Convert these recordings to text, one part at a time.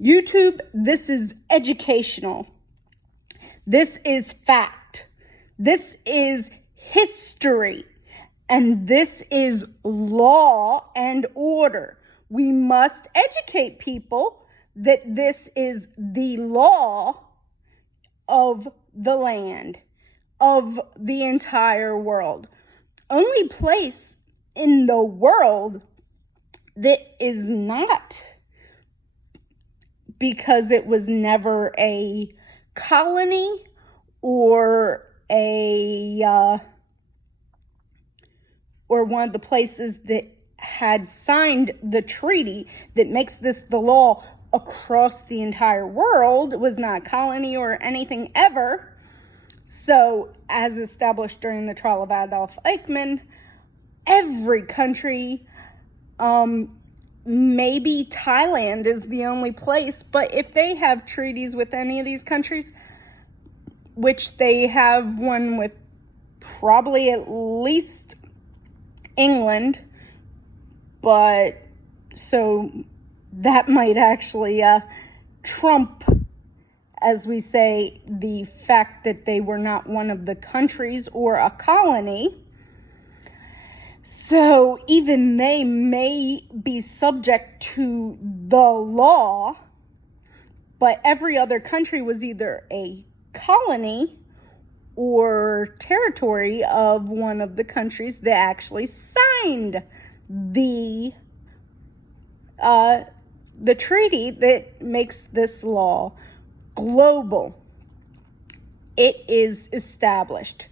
YouTube, this is educational. This is fact. This is history. And this is law and order. We must educate people that this is the law of the land, of the entire world. Only place in the world that is not, because it was never a colony or or one of the places that had signed the treaty that makes this the law across the entire world. It was not a colony or anything ever. So, as established during the trial of Adolf Eichmann, every country, maybe Thailand is the only place, but if they have treaties with any of these countries, which they have one with probably at least England, but so that might actually trump, as we say, the fact that they were not one of the countries or a colony. So even they may be subject to the law, but every other country was either a colony or territory of one of the countries that actually signed the treaty that makes this law global. It is established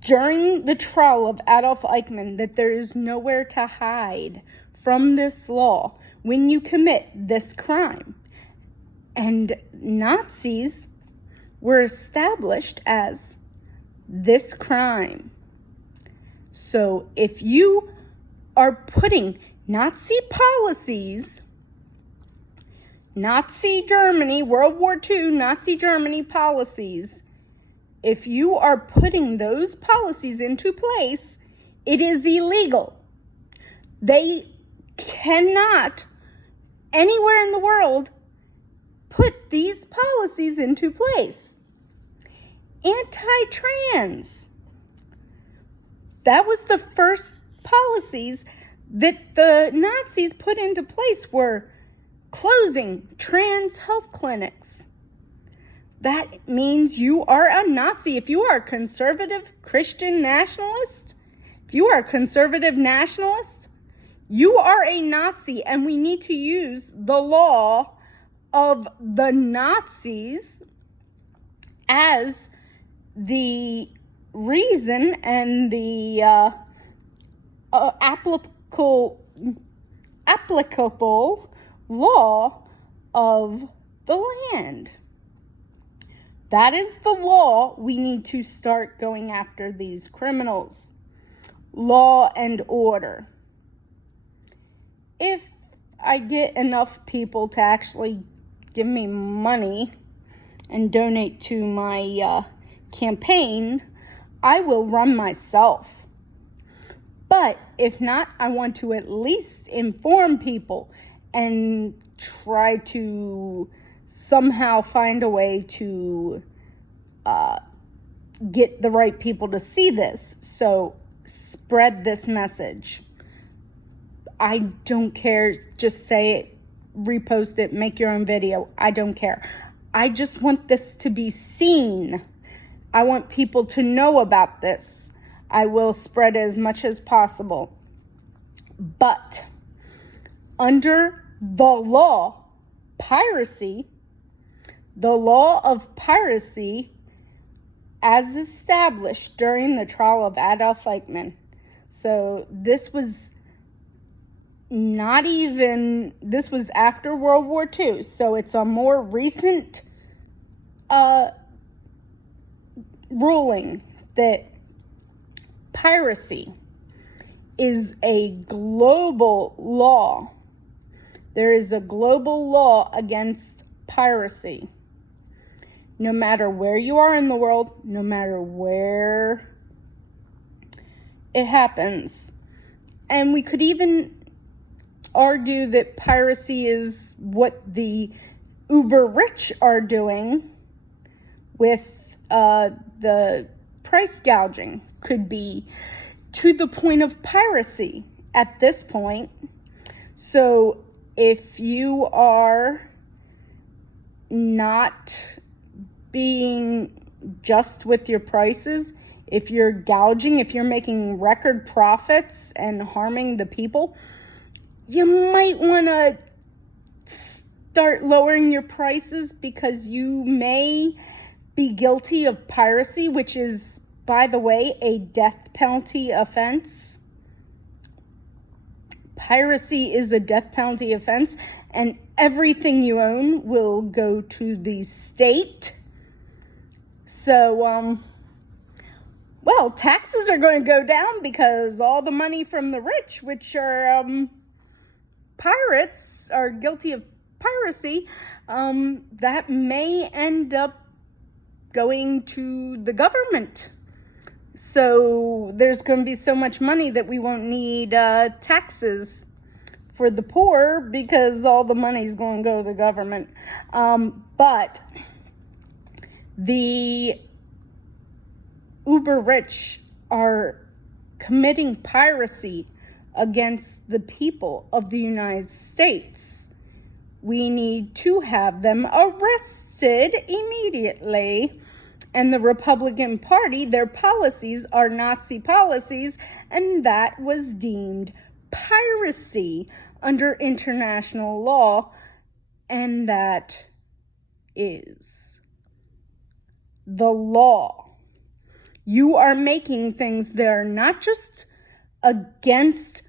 during the trial of Adolf Eichmann that there is nowhere to hide from this law when you commit this crime. And Nazis were established as this crime. So if you are putting Nazi policies, Nazi Germany, World War II, Nazi Germany policies, if you are putting those policies into place, it is illegal. They cannot, anywhere in the world, put these policies into place. Anti-trans. That was the first policies that the Nazis put into place, were closing trans health clinics. That means you are a Nazi. If you are a conservative Christian nationalist, if you are a conservative nationalist, you are a Nazi, and we need to use the law of the Nazis as the reason and the applicable law of the land. That is the law. We need to start going after these criminals. Law and order. If I get enough people to actually give me money and donate to my campaign, I will run myself. But if not, I want to at least inform people and try to somehow find a way to get the right people to see this. So spread this message. I don't care. Just say it, repost it, make your own video. I don't care. I just want this to be seen. I want people to know about this. I will spread as much as possible. But under the law, piracy, the law of piracy as established during the trial of Adolf Eichmann. So this was after World War II. So it's a more recent ruling that piracy is a global law. There is a global law against piracy. No matter where you are in the world, no matter where it happens. And we could even argue that piracy is what the uber rich are doing with the price gouging. Could be to the point of piracy at this point. So if you are not being just with your prices, if you're gouging, if you're making record profits and harming the people, you might want to start lowering your prices, because you may be guilty of piracy, which is, by the way, a death penalty offense. Piracy is a death penalty offense, and everything you own will go to the state. So, well, taxes are going to go down because all the money from the rich, which are pirates, are guilty of piracy, that may end up going to the government. So there's going to be so much money that we won't need taxes for the poor, because all the money's going to go to the government. But the uber rich are committing piracy against the people of the United States. We need to have them arrested immediately. And the Republican Party, their policies are Nazi policies, and that was deemed piracy under international law, and that is the law. You are making things that are not just against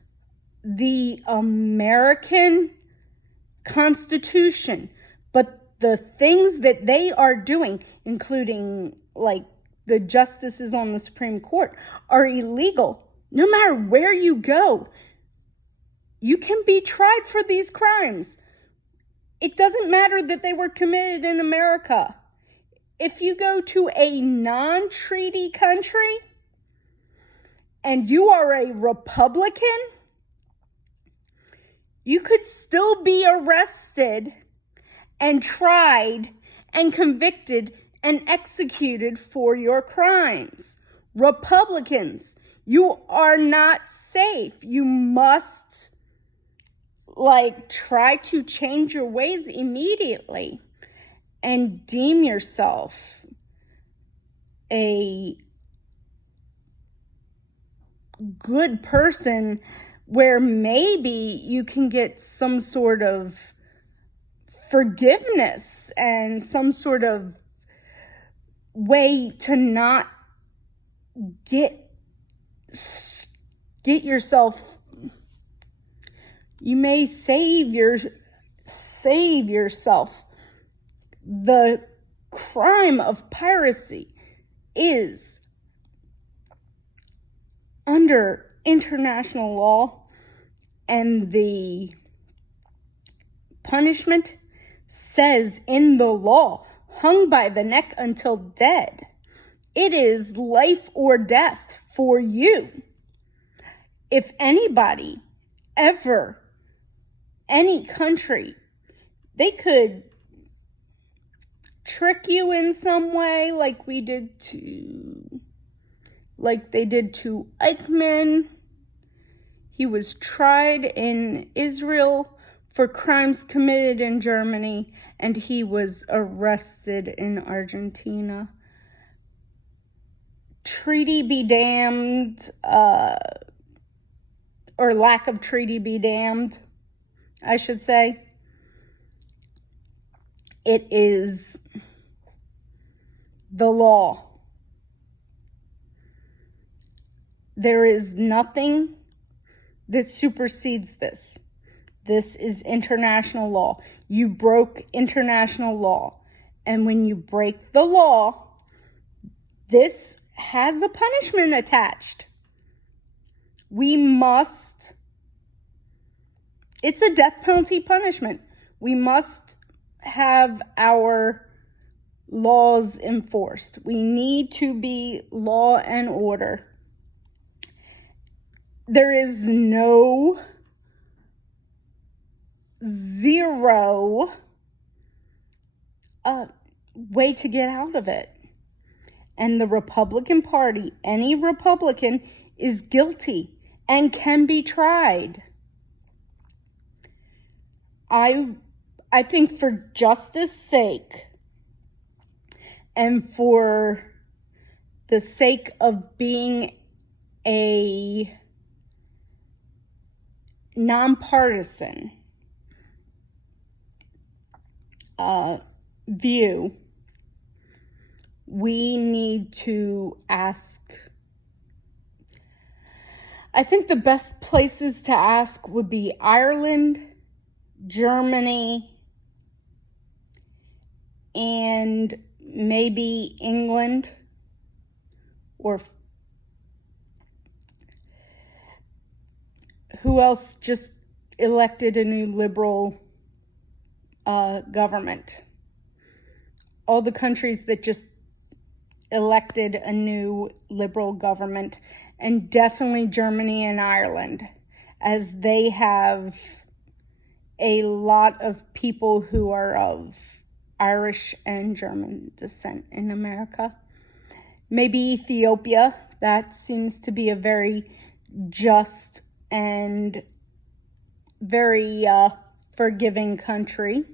the American Constitution, but the things that they are doing, including like the justices on the Supreme Court, are illegal. No matter where you go, you can be tried for these crimes. It doesn't matter that they were committed in America. If you go to a non-treaty country and you are a Republican, you could still be arrested and tried and convicted and executed for your crimes. Republicans, you are not safe. You must try to change your ways immediately and deem yourself a good person, where maybe you can get some sort of forgiveness and some sort of way to not get yourself. You may save yourself. The crime of piracy is under international law, and the punishment says in the law, hung by the neck until dead. It is life or death for you. If anybody ever, any country, they could trick you in some way, like they did to Eichmann. He was tried in Israel for crimes committed in Germany, and he was arrested in Argentina. Treaty be damned, or lack of treaty be damned, I should say. It is the law. There is nothing that supersedes this. This is international law. You broke international law. And when you break the law, this has a punishment attached. It's a death penalty punishment. We must have our laws enforced. We need to be law and order. There is no zero way to get out of it. And the Republican Party, any Republican, is guilty and can be tried. I think for justice sake and for the sake of being a nonpartisan view, we need to ask. I think the best places to ask would be Ireland, Germany, and maybe England, or who else just elected a new liberal government? All the countries that just elected a new liberal government, and definitely Germany and Ireland, as they have a lot of people who are of Irish and German descent in America. Maybe Ethiopia. That seems to be a very just and very forgiving country.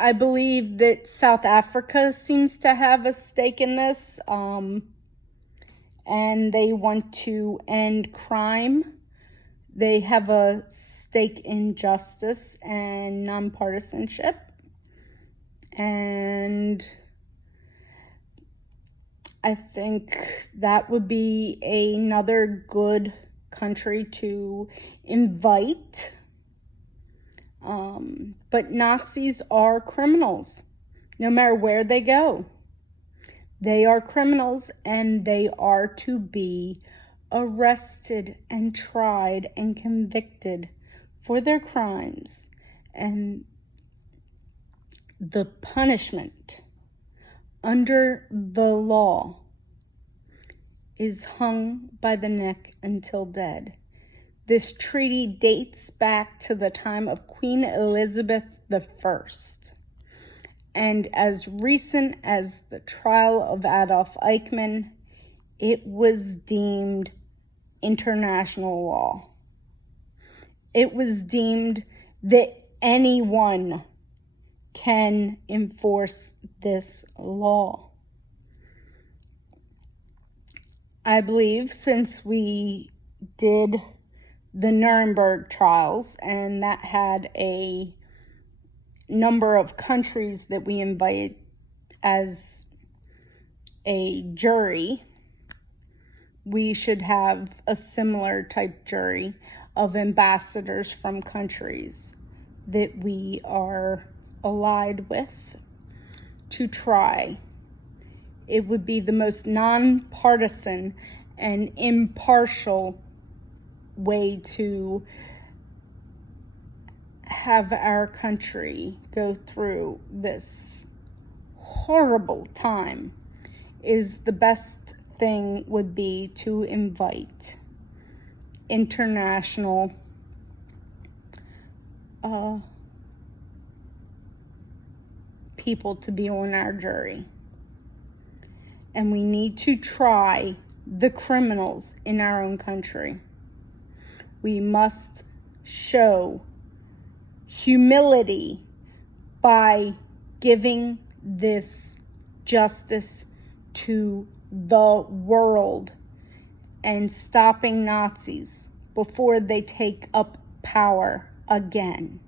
I believe that South Africa seems to have a stake in this, and they want to end crime. They have a stake in justice and nonpartisanship. And I think that would be another good country to invite. But Nazis are criminals, no matter where they go. They are criminals, and they are to be arrested and tried and convicted for their crimes. And the punishment under the law is hung by the neck until dead. This treaty dates back to the time of Queen Elizabeth I. And as recent as the trial of Adolf Eichmann, it was deemed international law. It was deemed that anyone can enforce this law. I believe since we did the Nuremberg trials, and that had a number of countries that we invited as a jury, we should have a similar type jury of ambassadors from countries that we are allied with to try. It would be the most nonpartisan and impartial way to have our country go through this horrible time. Is the best thing would be to invite international people to be on our jury. And we need to try the criminals in our own country. We must show humility by giving this justice to the world and stopping Nazis before they take up power again.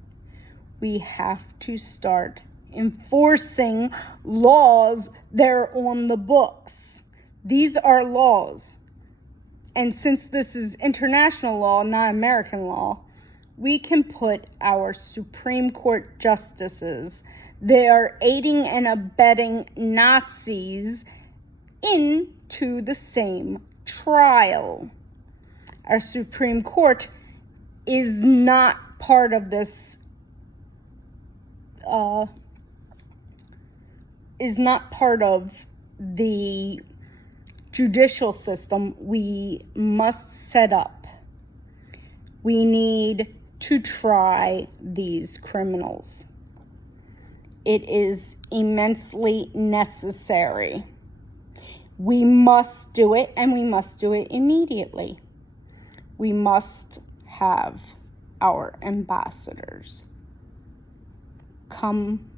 We have to start enforcing laws that are on the books. These are laws. And since this is international law, not American law, we can put our Supreme Court justices that are aiding and abetting Nazis into the same trial. Our Supreme Court is not part of this, is not part of the judicial system we must set up. We need to try these criminals. It is immensely necessary. We must do it, and we must do it immediately. We must have our ambassadors come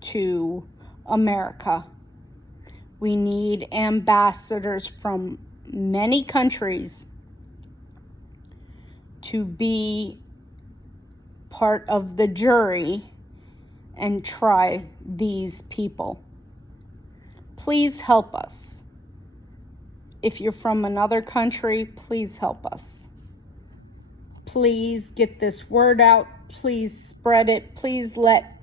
to America. We need ambassadors from many countries to be part of the jury and try these people. Please help us. If you're from another country, please help us. Please get this word out. Please spread it. Please let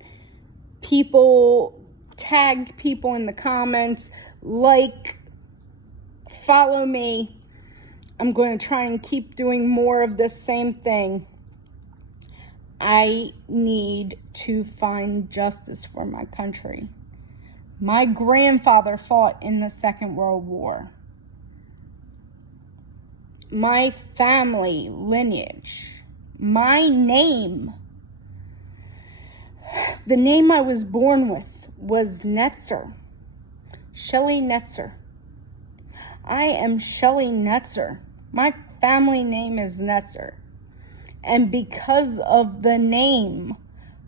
people, tag people in the comments, follow me. I'm going to try and keep doing more of this same thing. I need to find justice for my country. My grandfather fought in the Second World War. My family lineage, my name, the name I was born with was Netzer, Shelley Netzer. I am Shelley Netzer. My family name is Netzer. And because of the name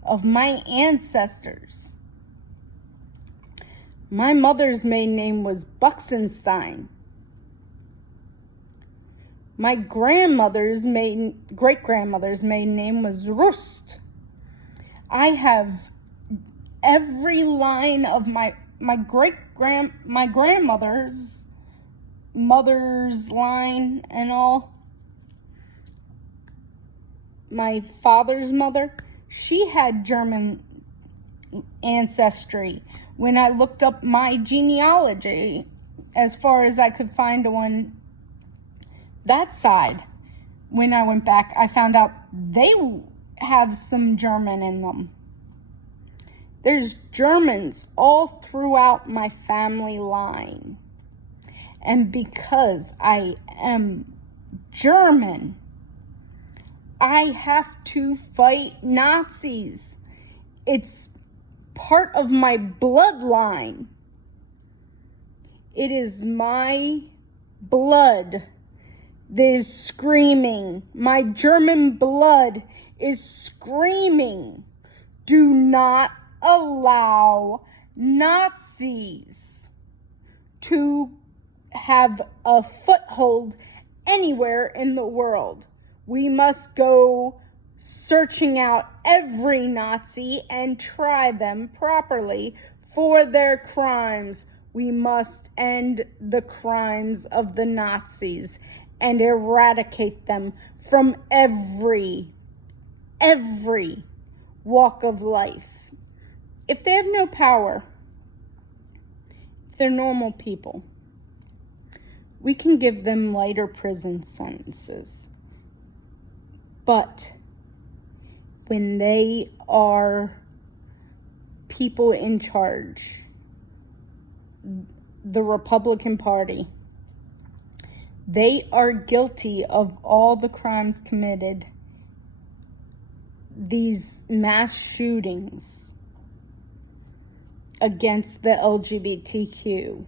of my ancestors, my mother's maiden name was Buxenstein. My great-grandmother's maiden name was Rust. I have every line of my grandmother's mother's line and all. My father's mother, she had German ancestry. When I looked up my genealogy, as far as I could find on that side, when I went back, I found out they have some German in them. There's Germans all throughout my family line. And because I am German, I have to fight Nazis. It's part of my bloodline. It is my blood that is screaming. My German blood is screaming. Do not allow Nazis to have a foothold anywhere in the world. We must go searching out every Nazi and try them properly for their crimes. We must end the crimes of the Nazis and eradicate them from every walk of life. If they have no power, if they're normal people, we can give them lighter prison sentences. But when they are people in charge, the Republican Party, they are guilty of all the crimes committed, these mass shootings against the LGBTQ.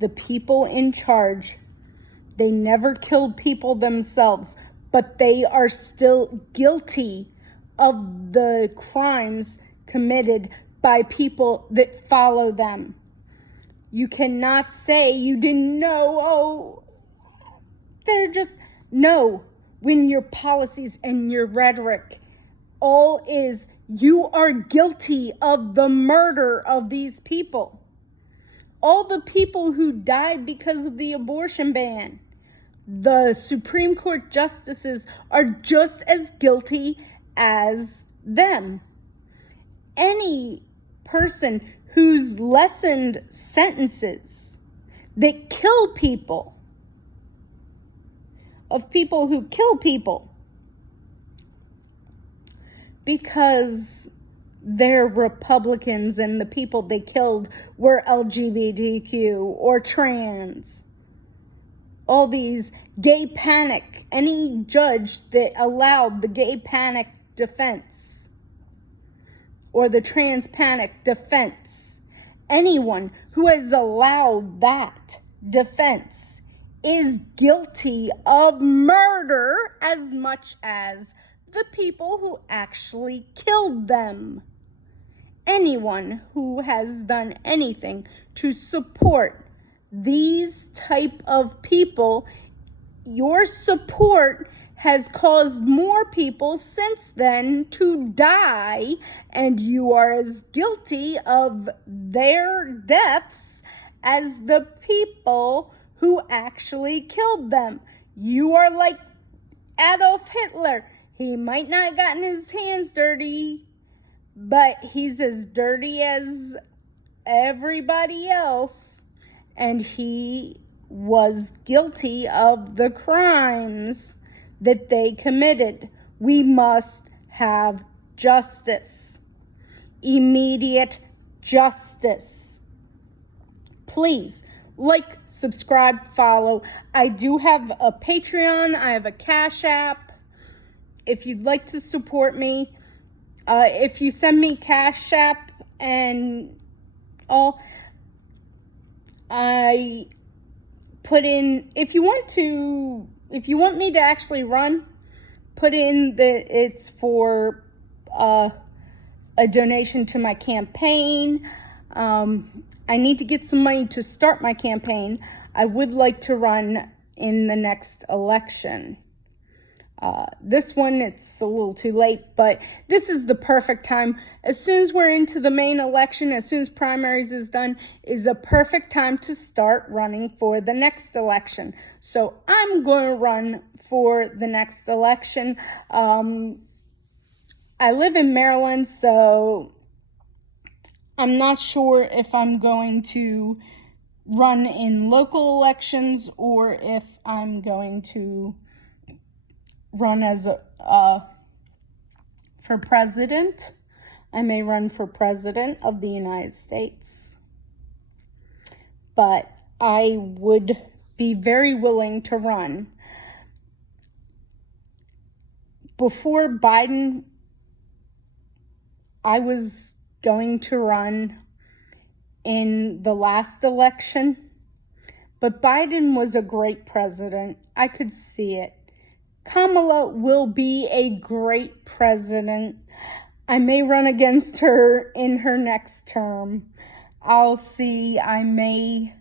The people in charge, they never killed people themselves, but they are still guilty of the crimes committed by people that follow them. You cannot say you didn't know, they're just, no, when your policies and your rhetoric all is, you are guilty of the murder of these people. All the people who died because of the abortion ban, the Supreme Court justices are just as guilty as them. Any person who's lessened sentences that kill people, of people who kill people because they're Republicans and the people they killed were LGBTQ or trans. all these gay panic, any judge that allowed the gay panic defense or the trans panic defense, anyone who has allowed that defense is guilty of murder as much as the people who actually killed them. Anyone who has done anything to support these type of people, your support has caused more people since then to die, and you are as guilty of their deaths as the people who actually killed them. You are like Adolf Hitler. He might not have gotten his hands dirty, but he's as dirty as everybody else, and he was guilty of the crimes that they committed. We must have justice. Immediate justice. Please, like, subscribe, follow. I do have a Patreon. I have a Cash App. If you'd like to support me, if you send me Cash App and all, I put in, if you want me to actually run, put in that it's for a donation to my campaign. I need to get some money to start my campaign. I would like to run in the next election. This one, it's a little too late, but this is the perfect time. As soon as we're into the main election, as soon as primaries is done, is a perfect time to start running for the next election. So I'm going to run for the next election. I live in Maryland, so I'm not sure if I'm going to run in local elections or if I'm going to run as for president. I may run for president of the United States. But I would be very willing to run. Before Biden, I was going to run in the last election, but Biden was a great president. I could see it. Kamala will be a great president. I may run against her in her next term. I'll see. I may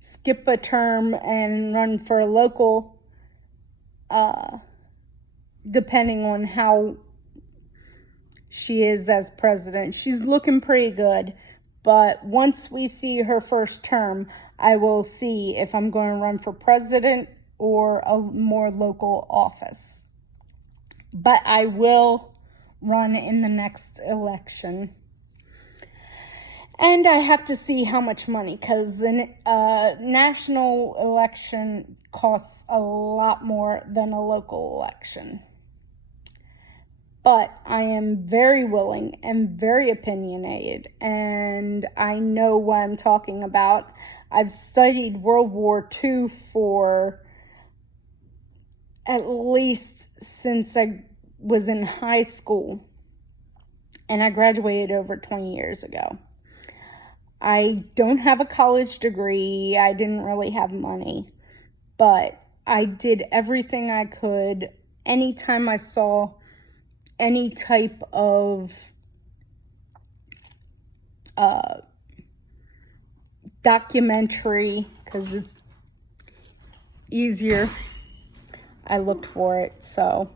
skip a term and run for a local, depending on how she is as president. She's looking pretty good, but once we see her first term, I will see if I'm going to run for president or a more local office. But I will run in the next election. And I have to see how much money, because the national election costs a lot more than a local election. But I am very willing and very opinionated, and I know what I'm talking about. I've studied World War II for at least since I was in high school, and I graduated over 20 years ago. I don't have a college degree. I didn't really have money, but I did everything I could. Anytime I saw any type of documentary, because it's easier, I looked for it. So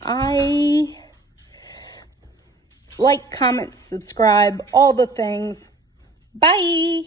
I like, comment, subscribe, all the things. Bye.